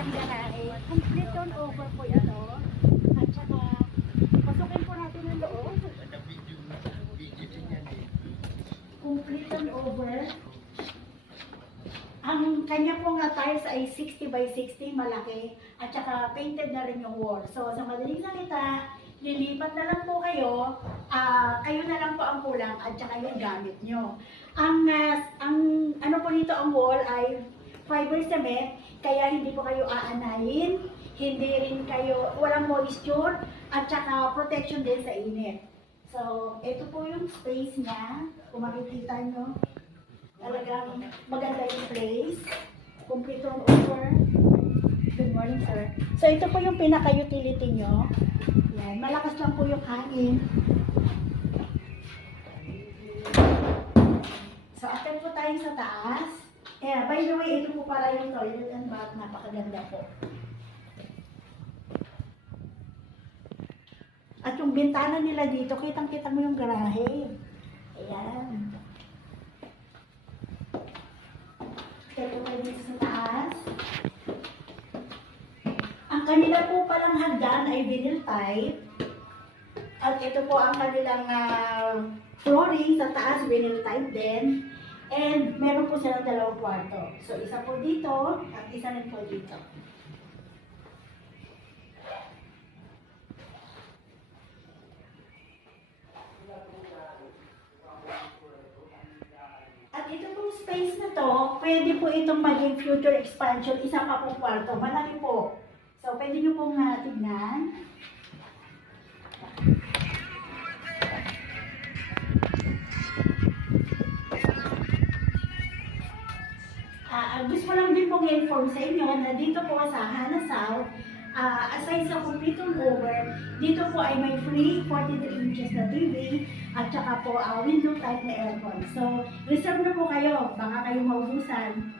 siyang garahe. Complete turnover po ito. At saka, pasukin po natin ang loob. Complete turnover. Ang kanya pong tiles ay 60 by 60, malaki. At saka painted na rin yung wall. So sa madaling salita, lilipat na lang po kayo. Kayo na lang po ang kulang at saka yung gamit nyo. Ang ano po nito ang wall ay fiber cement, kaya hindi po kayo aanayin, hindi rin kayo, walang moisture, at saka protection din sa init. So, ito po yung space niya, kung makikita nyo, talagang maganda yung place, complete turnover. Good morning, sir. So, ito po yung pinaka-utility nyo. Yan, malakas lang po yung hangin. So, atin po tayo sa taas. By the way, ito po pala yung toilet and bath. Napakaganda po. At yung bintana nila dito, kitang-kita mo yung garahe. Ayan. Ito tayo dito sa taas. Ang kanila po palang hagdan ay vinyl type. At ito po ang kanilang flooring sa taas, vinyl type din. And meron po silang dalawang kwarto. So, isa po dito at isa rin po dito. At ito pong space na to, pwede po itong maging future expansion. Isa pa pong kwarto. Malaki po. So, pwede nyo pong tignan. Gusto ko lang din pong i-inform sa inyo na dito po sa Hana South, aside sa complete turnover, dito po ay may free 43 inches na TV at saka po window type na aircon. So, reserve na po kayo, baka kayo maubusan.